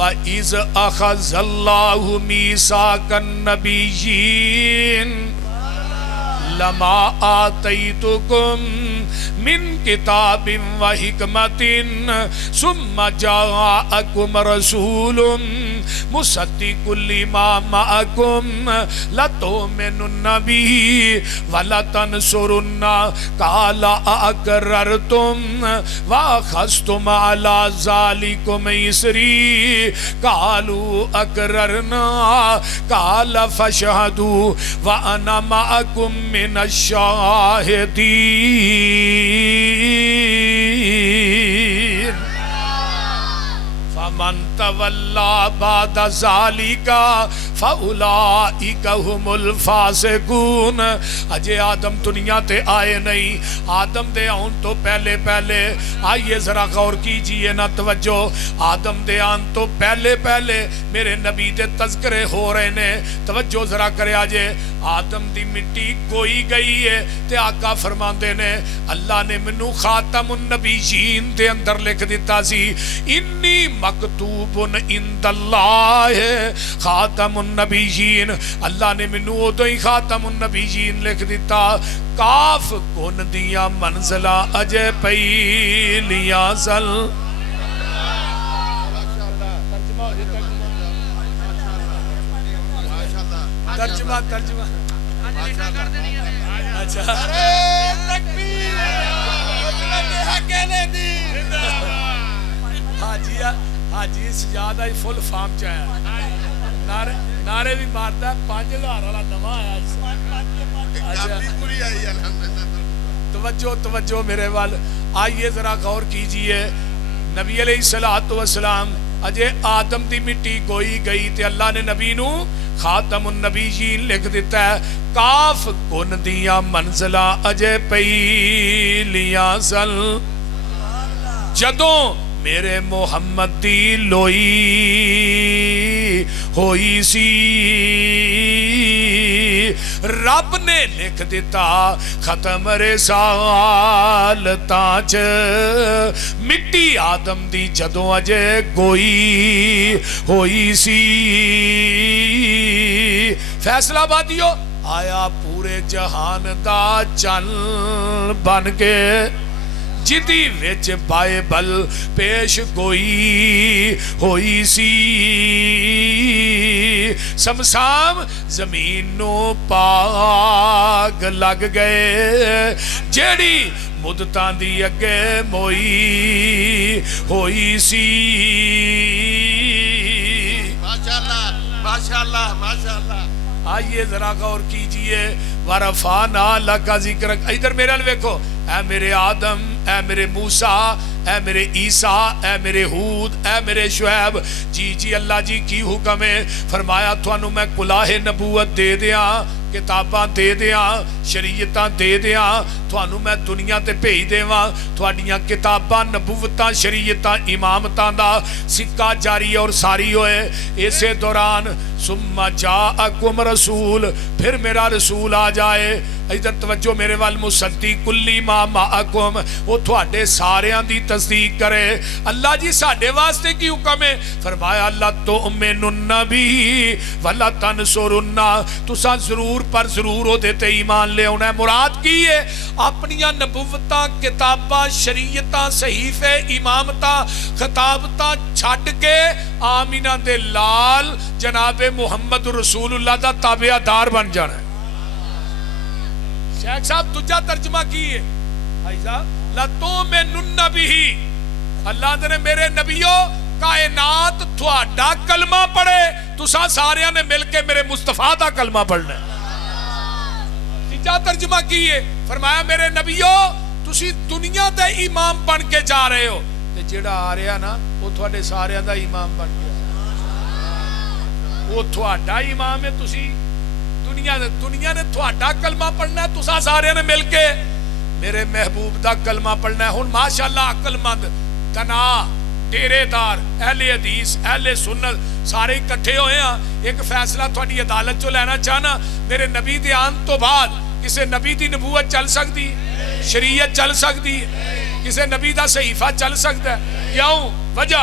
وَإِذْ أَخَذَ اللَّهُ مِيثَاقَ النَّبِيِّينَ لَمَا آتَيْتُكُم من کتاب و حکمت ثم جاءکم رسول مصدق لما معکم لتؤمنن به ولتنصرن قال اقررتم واخذتم على ذلكم اصري قالوا اقررنا قال فاشهدوا وانا معكم من الشاهدين فمن تولى بعد ذلك فاولئک هم الفاسقون۔ اجے آدم دنیا تے آئے نہیں، آدم دے آن تو پہلے آئیے ذرا غور کیجئے نا، توجہ، آدم دے آن تو پہلے میرے نبی دے تذکرے ہو رہے نے، توجہ ذرا کرے آجے۔ آدم دی مٹی گوئی گئی ہے تے آقا فرماندے نے اللہ نے منو خاتم النبیین دے اندر لکھ دیتا سی، انی مکتوب عند اللہ خاتم النبیین، اللہ نے منو ادو ہی خاتم النبیین لکھ دیتا۔ کاف کن دیا منزلہ اجے پہلیاں زل ترجمہ اچھا حاجی سجادہ فل فارم چاہیا، نعرے بھی مارتا ہے، 5000 والا نواں آیا۔ توجہ میرے وال، آئیے ذرا غور کیجئے۔ نبی علیہ السلام اجے آدم دی مٹی گوئی گئی تے اللہ نے نبی نو خاتم النبیین لکھ دیتا ہے۔ کاف کن دیا منزلہ اجے پہلیاں زل جدوں میرے محمد دی لوئی ہوئی سی، رب نے لکھ دیتا ختم رسالتاں چ مٹی آدم دی جدوں اجے گوئی ہوئی سی۔ فیصلہ بادیو آیا پورے جہان دا چن بن کے، جدی وچ بائبل پیش گوئی ہوئی سی، سمسام زمین نو پاگ لگ گئے، جیڑی مدتاں دی اگے موئی ہوئی سی۔ ماشاءاللہ آئیے ذرا غور کیجئے۔ ورفعنا لک ذکرک، ادھر میرے لئے دیکھو، اے میرے آدم، اے میرے موسیٰ، اے میرے عیسیٰ، اے میرے ہود، اے میرے شعیب، جی اللہ جی کی حکم ہے؟ فرمایا تھانو میں کلاہ نبوت دے دیاں، کتاباں دے دیاں، شریعتاں دے دیاں، تھانو میں دنیا تے بھیج دیواں، تھانیاں کتاباں نبوتاں شریعتاں امامتاں دا سکہ جاری اور ساری ہوئے۔ اسے دوران ثم جاءکم رسول، پھر میرا رسول آ جائے۔ ادھر توجہ میرے وال، مصدق لما معکم، وہ تھوڑے ساریاں دی تصدیق کرے۔ اللہ جی ساڑھے واسطے کی حکم ہے؟ فرمایا اللہ تؤمنن بھی ولتنصرن، تساں ضرور پر ضرور ہو دیتے ایمان لے ہونا ہے۔ مراد کی ہے؟ اپنیاں نبوتاں، کتاباں، شریعتاں، صحیفے، امامتاں، خطابتاں چھڑ کے آمینہ دے لال جناب محمد رسول اللہ دا تابعہ دار بن جانا ہے۔ شیخ صاحب تجھا ترجمہ کی ہے لَتُؤْمِنُنَّ بِهِ، اللہ نے میرے نبیوں کائنات تھوڑا کلمہ پڑھے، تساں ساریاں نے مل کے میرے مصطفیٰ دا کلمہ پڑھنا ہے۔ تجھا ترجمہ کی ہے، فرمایا میرے نبیوں تسی دنیا دے امام بن کے جا رہے ہو، تے جیڑا آ رہا نا وہ تھوڑے ساریاں دا امام بن گیا، وہ تھوڑا امام ہے۔ تسی دنیا نے تھوڑا کلمہ پڑھنا ہے، تسا سارے نے مل کے میرے محبوب دا کلمہ پڑھنا ہے۔ ہن ماشاءاللہ عقل مند، تنا، ڈیرے دار، اہل حدیث، اہل سنت سارے اکٹھے ہوئے ہیں۔ ایک فیصلہ تھوڑی عدالت جو لینا چاہنا، میرے نبی دے آن تو بعد کسے نبی دی نبوت چل سکتی، شریعت چل سکتی، کسے نبی دا صحیفہ چل سکتا ہے؟ کیوں؟ وجہ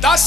10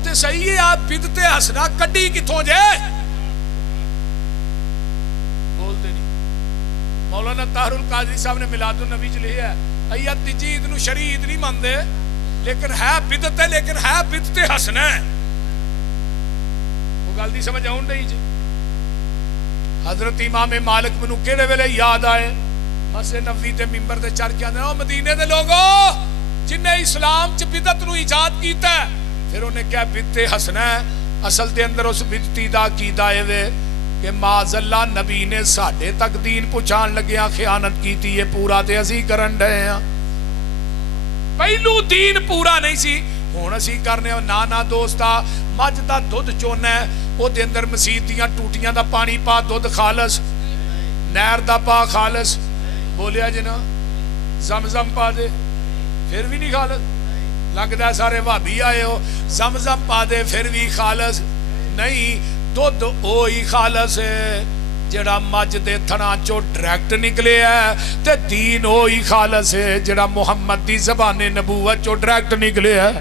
تے صحیح ہے آپ بدعت حسنہ کڈی کتھوں جے بولتے نہیں مولانا طاہر القادری صاحب نے میلاد النبی چ لکھا ہے ایت دی عید نو شریعت نہیں مندے لیکن ہے بدعت ہے لیکن ہے بدعت حسنہ ہے وہ گل دی سمجھ آؤں نہیں جی حضرت امام مالک منو کیڑے ویلے یاد آئے مسجد نبوی تے منبر تے چڑھ کے آندے او مدینے دے لوگو جن نے اسلام چ بدعت نو ایجاد کیتا ہے پھر انہیں کیا بدعت حسنہ ہے اصل دے اندر اس بدعتی دا عقیدہ ہے کہ معاذ اللہ نبی نے ساڈے تک دین پہنچان لگیا خیانت کیتی ہے پورا تے اسی کرن ڈے ہیں پہلو دین پورا نہیں سی ہن اسی کرنے نا نا دوستا مجھ دا دودھ چونا ہے او دے اندر مسیتیاں ٹوٹیاں دا پانی پا دودھ خالص نہر دا پا خالص بولیا جنا زمزم پا دے پھر بھی نہیں خالص لگتا ہے سارے بھابی آئے ہو زمزم پا دے پھر بھی خالص نہیں دودھ اوہی خالص ہے جڑا مجھ دے تھنا چو ڈریکٹ نکلے ہے تے دین اوہی خالص ہے جڑا محمد دی زبان نبوت چو ڈریکٹ نکلے ہے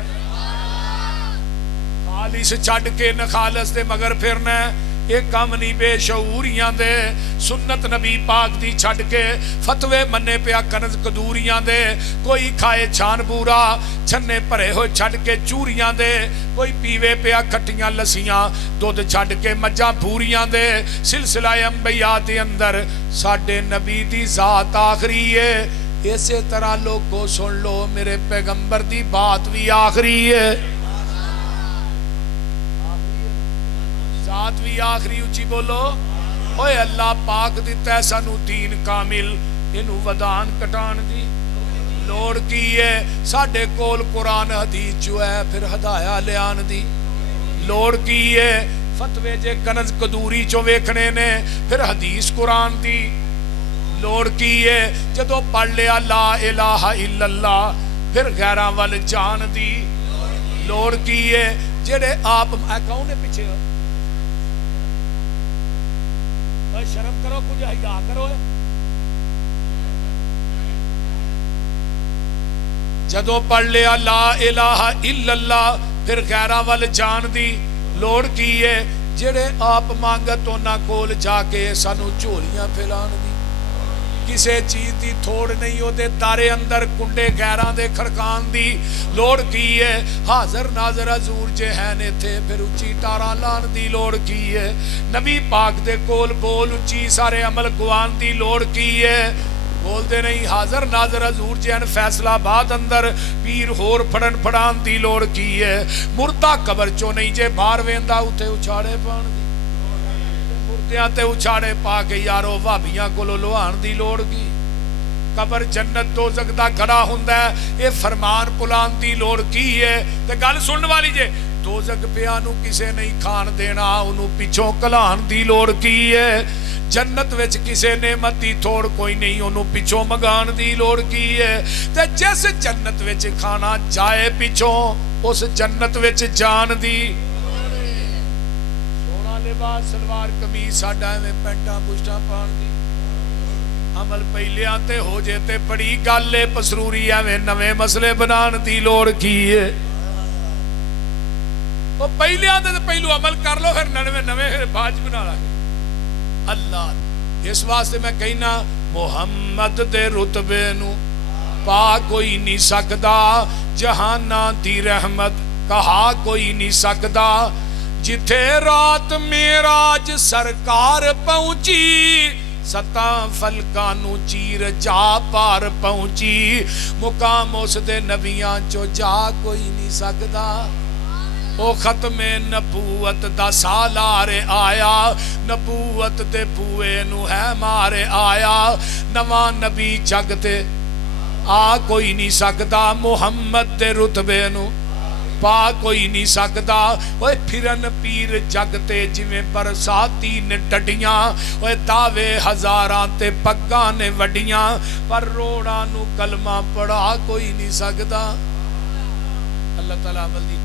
خالص چھڑ کے نہ خالص دے مگر پھرنا ہے ایک کام نہیں بے شعوریاں دے سنت نبی پاک دی چھڑ کے فتوے منے پیا کنز قدوریاں دے کوئی کھائے چھان بورا چھنے پرے ہوئے چھڑ کے چوریاں دے کوئی پیوے پیا کھٹیاں لسیاں دودھ چھڑ کے مجھا بھوریاں دے سلسلہ انبیاء دے اندر ساڑھے نبی دی ذات آخری ہے اسی طرح لوگ کو سن لو میرے پیغمبر دی بات بھی آخری ہے ذات بھی آخری اچھی بولو اوے اللہ پاک دیتا ہے سانو دین کامل انہوں ودان کٹان دی لوڑ کی ہے ساڑھے کول قرآن حدیث جو ہے پھر ہدایہ لیان دی لوڑ کی ہے فتوے جے کنز قدوری چو ویکھنے نے پھر حدیث قرآن دی لوڑ کی ہے جدو پڑھ لیا لا الہ الا اللہ پھر غیرہ وال جان دی لوڑ کی ہے جڑے آپ کون ہے پیچھے شرم کرو کچھ حیا کرو جدو پڑھ لیا لا الہ الا اللہ پھر غیرہ وال جان دی لوڑ کی ہے جڑے آپ مانگت ہونا کول جا کے سانو چولیاں پھیلان دی کسے چیز دی تھوڑ نہیں ہو دے دارے اندر کنڈے غیران دے کھڑکان دی لوڑ کی ہے حاضر ناظر حضور جے ہیں نے تھے پھر اچھی ٹاران لان دی لوڑ کی ہے نبی پاک دے کول بول اچھی سارے عمل گوان دی لوڑ کی ہے بول دے نہیں حاضر ناظر حضور جے ہیں فیصلہ باد اندر پیر ہور پھڑن پھڑان دی لوڑ کی ہے مردہ قبر چو نہیں جے بھار ویندہ اٹھے اچھاڑے پان دی تے اچھاڑے پا کے یارو وابیاں کو لوہان دی لوڑ کی قبر جنت دوزخ دا گھڑا ہوندا ہے اے فرمان پلان دی لوڑ کی ہے تے گل سنن والی جے دوزخ پیانو کسے نہیں کھان دینا انہوں پچھوں کلان دی لوڑ کی ہے جنت وچ کسے نعمت دی تھوڑ کوئی نہیں انہوں پچھوں مگان دی لوڑ کی ہے تے جیس جنت وچ کھانا جائے پچھوں اس جنت وچ جان دی لباس سلوار کمیز ساڑھا میں پینٹا پشٹا پان دی عمل پہلے آتے ہو جیتے بڑی گالے پسروری میں نوے مسئلے بنان دی لوڑ کی ہے وہ پہلے آتے تو پہلو عمل کر لو پھر نوے پھر باج بنا لگے اللہ اس واسطے میں کہنا محمد دے رتبے نو پا کوئی نہیں سکدا جہانا دی رحمت کہا کوئی نہیں سکدا جتھے رات میراج سرکار پہنچی ستاں فلکانو چیر جا پار پہنچی مقام اس دے نبیاں چو جا کوئی نہیں سکدا او ختم نبوت دا سالارے آیا نبوت دے بوئے نو ہے مارے آیا نواں نبی جگ تے آ کوئی نہیں سکدا محمد دے رتبے نو پا کوئی نہیں سکدا اوے پھرن پیر جگتے جویں برساتی نے ڈڈیاں اوے دعوے ہزاراں تے پگاں نے وڈیاں پر روڑاں نو کلمہ پڑھا کوئی نہیں سکدا اللہ تعالیٰ عمل دی